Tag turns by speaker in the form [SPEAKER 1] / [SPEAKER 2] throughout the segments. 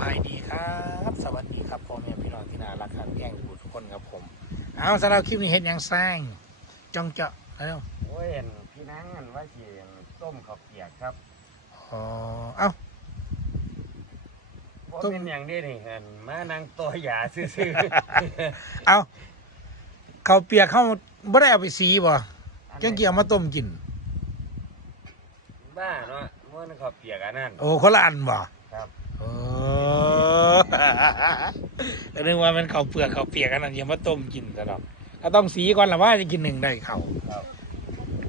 [SPEAKER 1] บายดีครับ สวัสดีครับพ่อแม่พี่น้องที่น่ารักครับแย่งทุกคนครับผม เอาสำหรับคลิปนี้เห็นยังสร้างจ้องเจาะแล้ว
[SPEAKER 2] โอ้ยอันพี่นั่งอันว่าสิต้มข้าวเปียกครับ
[SPEAKER 1] อ๋อเอ้า
[SPEAKER 2] เพราะ
[SPEAKER 1] ต้ม
[SPEAKER 2] เป็นอย่างนี้นี่อันมานั่งตัวหยาซื่อ
[SPEAKER 1] เอาเขาวเปียกเขาไม่ได้เอาไปสีบ่
[SPEAKER 2] ๆ
[SPEAKER 1] จังเกี่ยวมาต้มกิน
[SPEAKER 2] บ้าเนาะมันข้าวเปียกอันนั้น
[SPEAKER 1] โอ้คนละอันบ่
[SPEAKER 2] ครับ
[SPEAKER 1] โอ้นึกว่ามันเขาวเปลือกเขาวเปียกอันนั้นอย่ามาต้มกินซะหรอกก็ต้องสีก่อนละว่าจะกินหนึ่งได้เขา
[SPEAKER 2] ครับ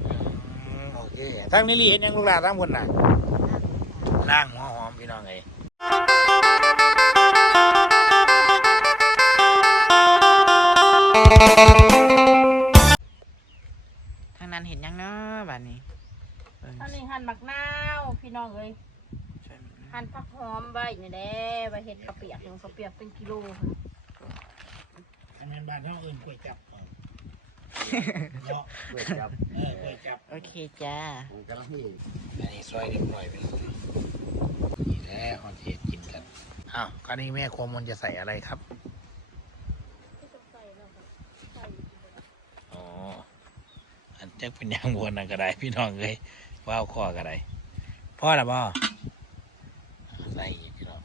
[SPEAKER 1] อืมโอเคทั้งนี้ลีเห็นยังลูกหลานทั้งคนน่ะล่างหัวหอมพี่น้องไง
[SPEAKER 3] ทางนั้นเห็นยังเนาะบ้านนี้เบิ่ง
[SPEAKER 4] อันนี้หั่นมักนาว พี่น้องเอ้ย
[SPEAKER 3] ช่วยมันนะ
[SPEAKER 4] หั่นผักหอมไว้นี่แหละไว้เฮ็ดกะเปียกอยู่กะเปียกเป็นกิโลค่ะ
[SPEAKER 1] ทำงานบ้านเขาเอื่นกล้วยจับก่อนเนาะ
[SPEAKER 2] เปิดจับ
[SPEAKER 1] เออกล้วยจับ
[SPEAKER 3] โอเคจ้า
[SPEAKER 2] ของเจ้าหน้าที่
[SPEAKER 1] อันนี้ซอยเรียบร้อยไปเลยนี่แหละเขาจะกินกันอ้าวคราวนี้แม่ครัวมนจะใส่อะไรครับ อ๋อ อันเจ๊กเป็นยางบวนนะก็ได้ พี่น้องเลยว้าวข้อก็ได้พ่อละบ่ใส่อีกพี่น้อง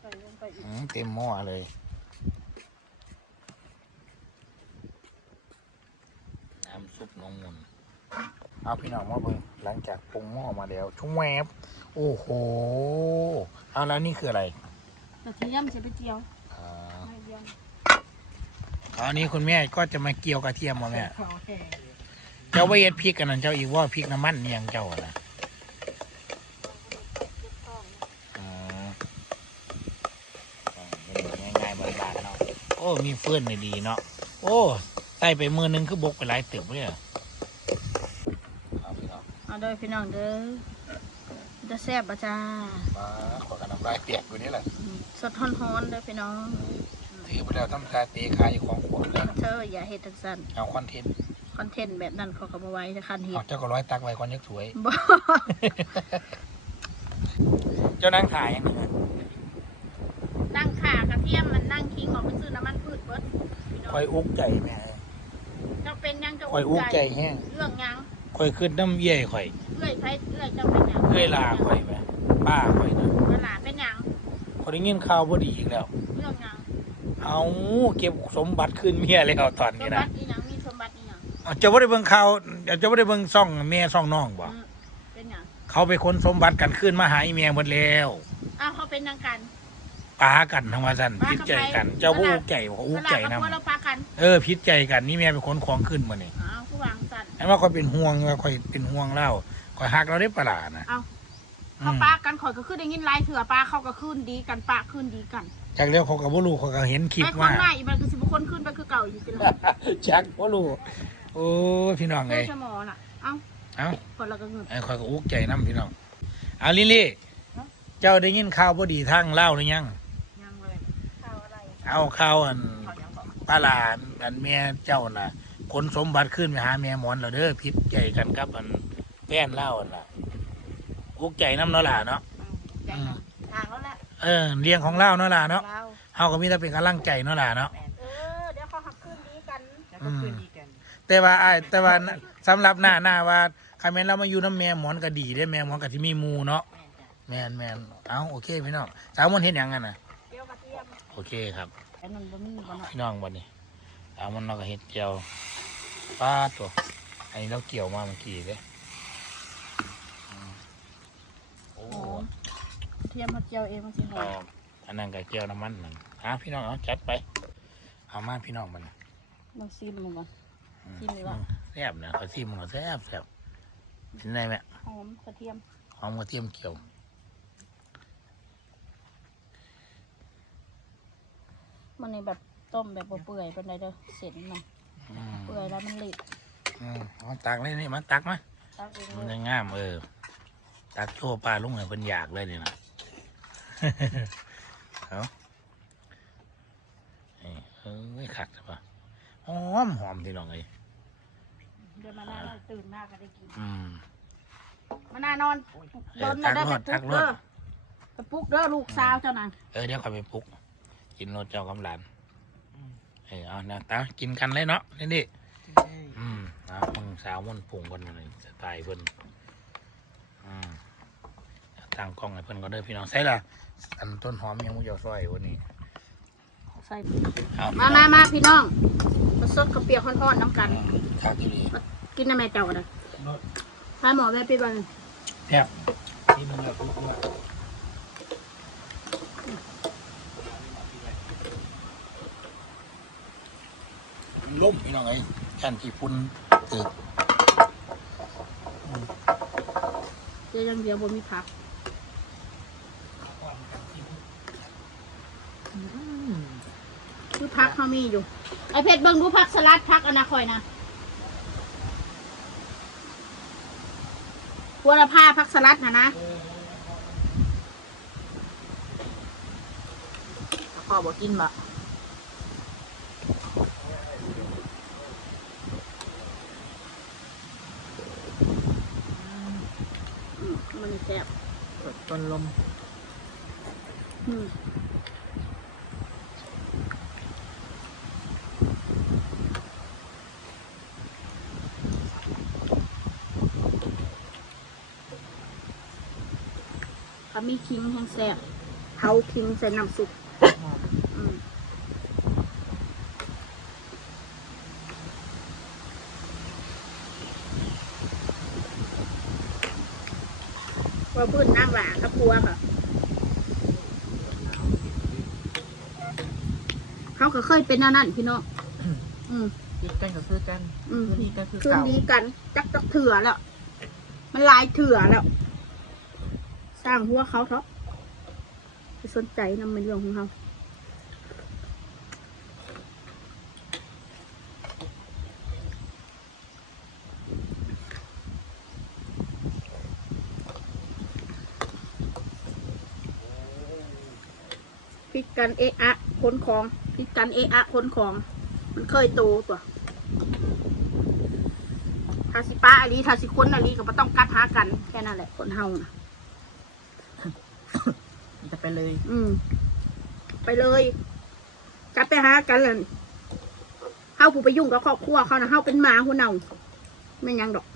[SPEAKER 4] ใส่ลงไป อีก
[SPEAKER 1] อืมเต็มหม้อเลย น้ำซุปน้องมนต์เอาพี่น้องมาเบิ่งหลังจากปรุงหม้อมาแล้วชุ่มแวบโอ้โห เอาแล้วนี่คืออะไร
[SPEAKER 4] กระเทียมใส่ไปเจียว
[SPEAKER 1] อ่า
[SPEAKER 4] ไม่เดียว
[SPEAKER 1] อันนี้คุณแม่ก็จะมาเกี่ยวกระเทียมมาแม่
[SPEAKER 4] ขอแห้
[SPEAKER 1] เจ้าไว้เอ็ดพริกกันนั่นเจ้าอีกว่าพริกน้ำมันเนี่ยงเจ้าอะนะอ๋อง่ายๆบานๆเนาะโอ้มีเฟื่อนดีๆเนาะโอ้ใส่ไปมือนึงคือบกไปหลายเติบเลยอะเอาพี่น้อง
[SPEAKER 4] เอาเด้อพี่น้องเด้อจะแซ่บบ่จ้า
[SPEAKER 1] มาขอกันน้ำลายเปียกอยู่นี่แหละ
[SPEAKER 4] อืมสดฮ้อนๆเด้อพี่น้อง
[SPEAKER 1] ถือไปแล้วทำตาเตะขายอยู่ของขวดเลย
[SPEAKER 4] เธออย่าเฮ็ดจังซั่น
[SPEAKER 1] เอาคอนเทนต์
[SPEAKER 4] คอนเทนต์แบบนั้นเขาก็บ่ไว้จะคันเฮ็
[SPEAKER 1] เอา
[SPEAKER 4] ด
[SPEAKER 1] เจ้าก็ร้อยตักไว้ก่อนยักถวย
[SPEAKER 4] บ่
[SPEAKER 1] เจ้านั่งถ่ายยังไง
[SPEAKER 4] นั่งขากระเทียมมันนั่งคิงออกไปซื้อน้ำมันพืชเบิดพี่น้อง
[SPEAKER 1] คอยอุกใจแม่
[SPEAKER 4] เจ้าเป็นยังเจ้า
[SPEAKER 1] คอยอุกใจแห้ง
[SPEAKER 4] เรื่องหยัง
[SPEAKER 1] คอยขึ้นน้ำเยี่ยข่อย
[SPEAKER 4] เอื้อยไผเอื้อยเจ้าเป็นหยัง
[SPEAKER 1] เอ้ยลาข่อยแม่ป้าข่อยนะ
[SPEAKER 4] เวลาเป็นหยัง
[SPEAKER 1] ข่อยได้ยินข่าวบ่ดีอีกแล้ว
[SPEAKER 4] เรื่องหยัง
[SPEAKER 1] เอาเก็บสมบัติคืนเมียแล้วตอน
[SPEAKER 4] ส
[SPEAKER 1] นี้
[SPEAKER 4] มบั
[SPEAKER 1] นะ
[SPEAKER 4] ติอีหยังมีสมบัติอีหยัง
[SPEAKER 1] เอาเจะบ่ได้เบิ่งข่าวเอาเจะบ่ได้เบิ่งซ่องแม่ซ่องน้องบ่
[SPEAKER 4] อืมเป็นหยัง
[SPEAKER 1] เขาไปค้นสมบัติกันคืนมาหาอีเมียหมดแล้ว
[SPEAKER 4] อ้าวเขาเป็นยังกัน
[SPEAKER 1] ปากันทั้งว่าซั่นผิดใจกัน เจ้าบ่อุกใจบ่อุกใจ
[SPEAKER 4] เวลา
[SPEAKER 1] นํ
[SPEAKER 4] กับพวกเราปากัน
[SPEAKER 1] เออผิดใจกันนี่แม่ไปค้นของขึ้นมานี่
[SPEAKER 4] อ้าวผู้วางสัน
[SPEAKER 1] อันว่าข่อยเป็นห่วงว่าข่อยเป็นห่วงเล่าข่อยฮักเราได้ปะล่ะนะ
[SPEAKER 4] เอา
[SPEAKER 1] อื
[SPEAKER 4] เขา
[SPEAKER 1] ม
[SPEAKER 4] ปากันข่อยก็ขึ้นได้ยินไล่เถื่อปลาเขาก็ขึ้นดีกันปลาขึ้นดีกัน
[SPEAKER 1] จากแล้วเขาก็บ่รู้เขาก็เห็นคลิป
[SPEAKER 4] ไอ้ค
[SPEAKER 1] ว่าน
[SPEAKER 4] ใหม่อีกมันคือสิบคนขึ้นไปคือเก่าอยู่สิล่ะ
[SPEAKER 1] จักบ่รู้โอ้ยพี่น้อง
[SPEAKER 4] เฮ้
[SPEAKER 1] เอ้
[SPEAKER 4] ย
[SPEAKER 1] ย
[SPEAKER 4] สมอน่ะเอ้า
[SPEAKER 1] เอ้า
[SPEAKER 4] คนละก็เงิน
[SPEAKER 1] ไอ้ข่อยก็อุกใจนํพี่น้องเอาลิลลี่เจ้าได้ยินข่าวบ่ดีทางเล่าวหรือยัง
[SPEAKER 4] ยังเลยข้าวอะไร
[SPEAKER 1] เอาข่าวอัน
[SPEAKER 4] ข้าวยังบอก
[SPEAKER 1] ป้าหลานอันแม่เจ้าน่ะขนสมบัติขึ้นไปหาแม่หมอนแล้วเด้อผิดใจกันกับอันแฟนเล่าอันน่ะอุกใจนํเนาะล่ะเนาะ
[SPEAKER 4] ใจนะทางแล้วแหละ
[SPEAKER 1] เออเลี้ยงของเล่าเนาะล่ะเนาะ
[SPEAKER 4] เรา
[SPEAKER 1] เฮาก็มีแต่เป็นกำลังใจเนาะล่ะเนาะ
[SPEAKER 4] เออ เดี๋ยวเขาหักขึ้นดีกัน
[SPEAKER 3] แล้วก็คืนดีกัน
[SPEAKER 1] แต่ว่าอ้ายแต่ว่าสำหรับหน้าหน้าว่าใครแม่นเรามาอยู่น้ำแม่หมอนก็ดีได้แม่หมอนก็ที่มีหมูเนาะ
[SPEAKER 3] แม่นจ้ะ
[SPEAKER 1] แม่นแม่นเอาโอเคพี่น้องสาวมนเห็นยังกันนะ
[SPEAKER 4] เดี๋ยวกระเทียม
[SPEAKER 1] โอเคครับ
[SPEAKER 4] ไอ้นั่นบ่มีบ่เนาะ
[SPEAKER 1] พี่น้องวันนี้สาวมันเราก็เห็ดเจียวป้าตัวอันนี้เราเกี่ยวมาเมื่อกี้เลยอืมโอ้
[SPEAKER 4] หอมกระเทียมมาเจียวเองมันสิหอ
[SPEAKER 1] เอา
[SPEAKER 4] ม
[SPEAKER 1] อันนั้นก็เจียวน้ำมันนั่นฮะพี่น้องเอาจัดไป เอามาพี่น้องมัน
[SPEAKER 4] ลองซีมมันก่อน
[SPEAKER 1] อืม
[SPEAKER 4] ชิมดีกว่า
[SPEAKER 1] แซ่บนะเขาซิมมันก็แซ่บแซ่บเห็นได้ไหม
[SPEAKER 4] หอมกระเทียม
[SPEAKER 1] หอมกระเทียมเกี่ยว
[SPEAKER 4] มันนี่แบบต้มแบบบ่เปื่อยเป็นไรเด้อเสร็จมัน
[SPEAKER 1] อืม
[SPEAKER 4] เปื่อยแล้วมันเละ
[SPEAKER 1] อืมเอาตักเลยนี่มันตักมา
[SPEAKER 4] ตักเอง
[SPEAKER 1] มัน
[SPEAKER 4] เล
[SPEAKER 1] จะ
[SPEAKER 4] ย
[SPEAKER 1] งามเออ ตักโชว์ปลาลุงเลยเป็นอยากเลยนี่นะ เอานี่เอ้ยขัดใช่ปะหอมหอมที่น้องเลย
[SPEAKER 4] เดี๋ยวมาหน้าเราตื่นมากก็ได้กิน
[SPEAKER 1] อืม
[SPEAKER 4] มานานอน
[SPEAKER 1] เอ
[SPEAKER 4] โด
[SPEAKER 1] อน
[SPEAKER 4] มาได้
[SPEAKER 1] ทั
[SPEAKER 4] ไป
[SPEAKER 1] ก
[SPEAKER 4] ป
[SPEAKER 1] ร
[SPEAKER 4] ลุ
[SPEAKER 1] ถ
[SPEAKER 4] ก
[SPEAKER 1] ทักรถ
[SPEAKER 4] เด้อไปปลุกเด้อลูกสาวเจ้าน่ะ
[SPEAKER 1] เออเดี๋ยวเขาไปปลุก กินรถเจ้ากำลันเออเอานะตากินกันเลยเนาะนี่ดิอืมนะมึงสาวมันผงกันเลยสไตล์เพิ่นอืมตั้งกล้องให้เพิ่นก็เด้อพี่น้องใส่ละอันต้นหอมยังไม่ยอซอยวันนี้
[SPEAKER 4] ใส่
[SPEAKER 1] เอ
[SPEAKER 4] มามามาพี่น้องมาสดข้าวเปียกฮ้อนๆน้ำกัน
[SPEAKER 1] ข้าวที่ดี
[SPEAKER 4] กินน้ำแม่เจ้ากันนะพาหมอแม่ไปบ้าน
[SPEAKER 1] แทบนี่มึงแบบลุกด้วย ล่มพี่น้องไอ้แค่นที่พุ่นตึก
[SPEAKER 4] เดี๋ยวยังเดียวบ่มีผักคือผักเขามีอยู่ ไอเพชรเบิ่งดูผักสลัดผักอนนาคอยนะบัวละผ้าผักสลัดนะนะขอบอกกินบ่อื มมันแซ่บ
[SPEAKER 3] ต้นลม
[SPEAKER 4] อืมถ้ามีคิงแห้งแซ่บเผาคิงใส่น้ำซุป
[SPEAKER 3] หอม
[SPEAKER 4] อืม ว่าพื้นนั่งหลากับพัวค่ะเขาก็เคยเป็นแนวนั่นพี่น้องอืม
[SPEAKER 3] คิดกันก็คือกัน
[SPEAKER 4] อืม
[SPEAKER 3] คืนนี้ก็คือ
[SPEAKER 4] คืน
[SPEAKER 3] เก่า
[SPEAKER 4] ดีกันจักจักเถื่อแล้ว มันหลายเถื่อแล้ว สร้างหัวเขาเถอะไปสนใจนำเป็นเรื่องของเขา พิดกันเอะอะขนของพิดกันเอะอะขนของ มันเคยโตตัวถ้าสิป้าอลีถ้าสิคนอลีก็บ่ต้องกัดหากันแค่นั้นแหละคนเฮานะ
[SPEAKER 3] จะไปเลย
[SPEAKER 4] อืม ไปเลยกลับไปหากันเลยเฮาผู้ไปยุ่งกับครอบครัวเขานะเฮาเป็นหมาหัวเน่าไม่นหยังดอก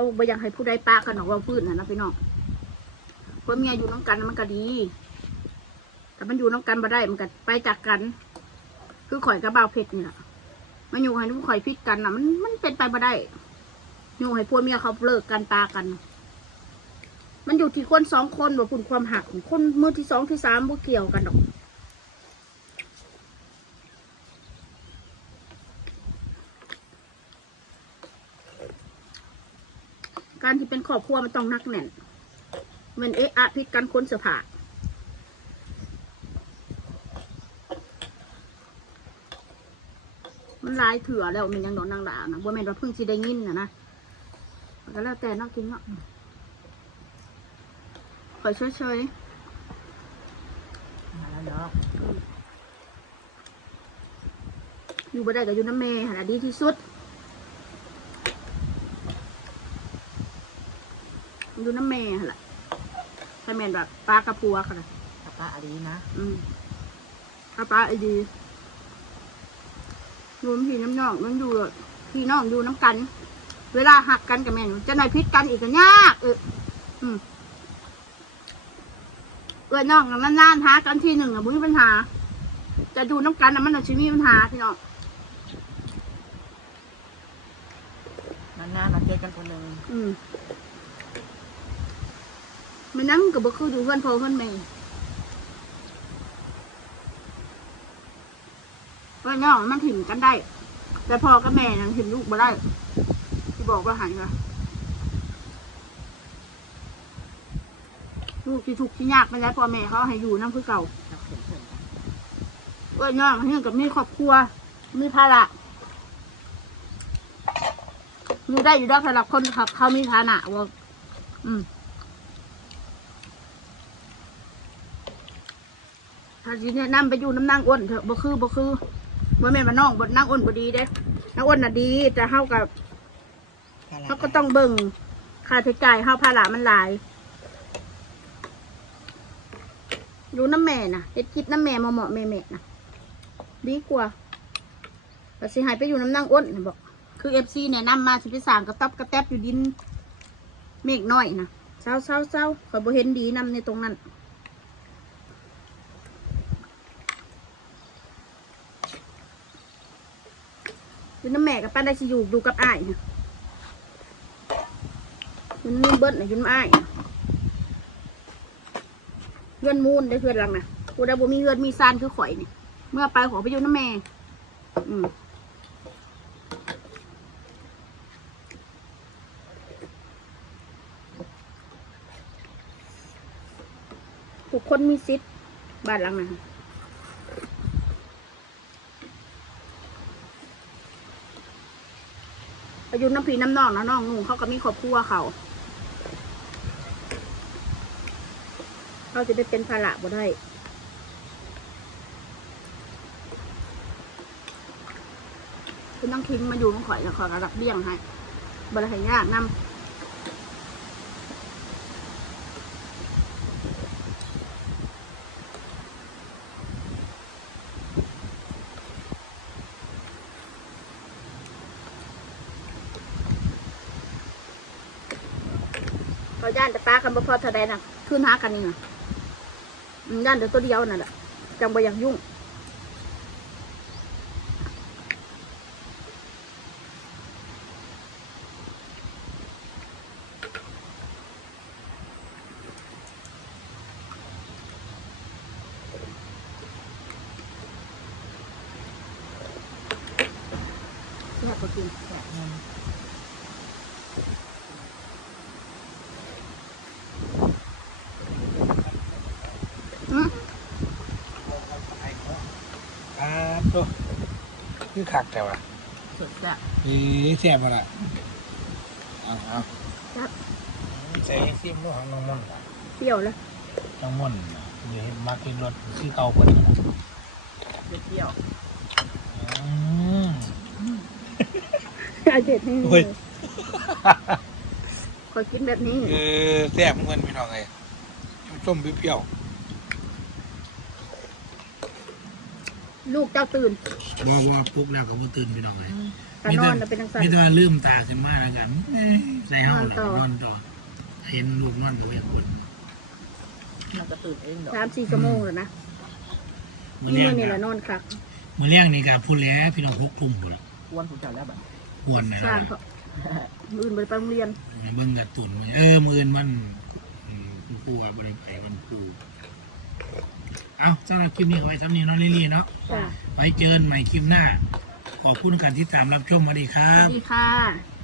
[SPEAKER 4] เขาบ่อยากให้ผู้ใดปากันหรอกว่าพื้นนะนะพี่น้องเพราะเมียอยู่น้องกันมันก็ดี แต่มันอยู่น้องกันบ่ได้มันก็ไปจากกัน คือข่อยกับบ่าวเพชรนี่แหละมันอยู่ให้ทุกข่อยพิดกันนะมันมันเป็นไปบ่ได้อยู่ให้พวกเมียเขาเลิกกันปากัน มันอยู่ที่คนสองคนว่าคุณความหักคนมือที่สองที่สามบ่เกี่ยวกันดอก การที่เป็นครอบครัวมันต้องนักแน่นเหมันเอะอะพิดกันคนเสือผ่ามันหลายเถื่อแล้วมันยังโดนนางด่านะว่าแม่นว่าเพิ่งสิได้ยินนะนะมันก็แล้วแต่เนอกกินเนาะคอยเฉย
[SPEAKER 3] มาแล้วเนาะ
[SPEAKER 4] ๆอยู่บ่ได้ก็อยู่น้ำแม่หาดีที่สุด อยู่น้ำแม่หั่นล่ะถ้าแม่นแบบปลากระพัวค่ะนะ
[SPEAKER 3] กับป้าอารีนะ
[SPEAKER 4] อืมถ้าปลาไอดีรวมพี่น้ำน้องมันอยู่พี่น้องอยู่น้ำกัน เวลาหักกันกับแม่นจะหน่อยพิษกันอีกก็ยากเอออืมเออน้องนานๆหากันทีหนึ่งอะบุ้ยปัญหา จะดูน้ำกันนะมันอาจจะมีปัญหาพี่น้อง
[SPEAKER 3] นานๆมาเจอกันคนหนึ่ง
[SPEAKER 4] อืม มันนั่งกับบ่คืออยู่เพื่อนพ่อเพื่อนแม่เพื่อนน้องมันถิ่มกันได้ แต่พ่อกับแม่ยังถิ่มลูกบ่ได้ ที่บอกว่าหันค่ะลูกที่ทุกข์ที่ยากไม่ได้พ่อแม่เขาให้อยู่นั่นคือเก่า
[SPEAKER 3] เรานเพื่อนกัน
[SPEAKER 4] เพื่อนน้องเพื่อนกับมีครอบครัว มีภาระอยู่ได้อยู่ได้สำหรับคนเขาเขามีฐานะว่าอืม ถ้าถ้าสิแนะนำไปอยู่น้ำนางอ้วนเถอะบ่คือบ่คือบ่แม่นว่าน้องบ่นางอ้วนบ่ดีเด้นางอ้วนน่ะดี แต่เฮากับเฮาก็ต้องเบิ่งค่าใช้จ่ายเฮาภาระมันหลายอยู่น้ำแม่น่ะเฮ็ดคลิปน้ำแม่เหมาะๆแม่ๆน่ะดีกว่าแต่สิใหายไปอยู่น้ำนางอ้วนน่ะบอกคือ FC แนะนำมาสิไปสร้างกระต๊อบกระแตบอยู่ดินเมฆน้อยนะเศร้าเศร้าเศร้าขอยบ่เห็นดีนำในตรงนั้น อยู่น้ำแม่กับป้าได้สิอยู่ดูกับอ้ายนะอยืนนู่นเบิ้ลนะอยืนอ้ายน่ะเพื่อนมูนได้เพื่อนหลังนะกูได้บ่มีเพื่อนมีซานคือข่อยนี่เมื่อไปขอไปอยู่น้ำแม่ อืมทุกคนมีสิทธิ์บ้านหลังนะ อายุน้ำพีน้ำนองนะน้องนุ่งเขาก็มีครอบครัวเขาเขาจะได้เป็นภาระบ่ได้คุณต้องทิ้งมาอยู่มันข่อยแล้วขอระดับเลี้ยงให้บริหารยากนำเขาย่านแต่ ป้ากันบ่พอเท่าใดน่ะขึ้นหากันนี่น่ะย่านเดี๋ยวตัวเดียวนั่นแหละจังบ่อยากยุ่ง แซ่บกว่ากิน อืม
[SPEAKER 1] ครับตัว คือคักแต่ว่า
[SPEAKER 3] สุดจ้ะ
[SPEAKER 1] เอ๊ะแซ่บบ่ล่ะเอาเอา
[SPEAKER 4] ครับ
[SPEAKER 1] ใส่ซิมด้วยของน้องม่อน
[SPEAKER 4] เปรี้ยวเลย
[SPEAKER 1] น้องม่อนน่ะเดี๋ยวเห็นมากินรสคือเก่าเพิ่นน่ะ
[SPEAKER 3] เปรี้ยว
[SPEAKER 1] อืม
[SPEAKER 4] อาเจ็ดนี่
[SPEAKER 1] เฮ้ย
[SPEAKER 4] ขอกินแบบนี้
[SPEAKER 1] เออแซ่บเหมือนพี่น้องเลยส้มๆเปรี้ยว
[SPEAKER 4] ลูกเจ้าตื่น
[SPEAKER 1] ๆบ่บ่ปลุกแล้วก็บ่ตื่นพี่น้องเลย
[SPEAKER 4] ตานอนน่ะเป็นทังสัน
[SPEAKER 1] มีแต่ว่าลืมตาขึ้นมาแล้วกันเอ้ยใส่เฮาแล้ว
[SPEAKER 4] นอนต่อ
[SPEAKER 1] นอนต่อเห็นลูกนอนบ่อยากคน
[SPEAKER 3] มันก็ตื่นเองดอก
[SPEAKER 4] สามสี่ชั่วโมงแล้วนะ
[SPEAKER 1] มื้อ
[SPEAKER 4] นี่
[SPEAKER 1] เลี้ยง
[SPEAKER 4] มันนี่แหละ
[SPEAKER 1] ก็
[SPEAKER 4] นอนคัก
[SPEAKER 1] มื้อเลี้ยงนี่ก็พูดแล้วพี่น้อง6ทุ่มพุ่นละ
[SPEAKER 3] อ้วนผมเจ้าแล้วบัด
[SPEAKER 1] ควรนะ
[SPEAKER 4] สร้างเขามื่นไปไปโรงเรียน
[SPEAKER 1] เบิ่งการ์ตูนมื้อเออมื้ออื่นมันอืมคุณครูว่าบ่ได้ไปวันครู เอาสำหรับคลิปนี้ก็ไว้ทำนี้เนาะลิลี่เนาะ
[SPEAKER 4] จ้า
[SPEAKER 1] ไว้เจอกันใหม่คลิปหน้า ขอบคุณการที่ตามรับชมมาดีค
[SPEAKER 4] ส
[SPEAKER 1] รั
[SPEAKER 4] วั
[SPEAKER 1] บ
[SPEAKER 4] สดีค่ะ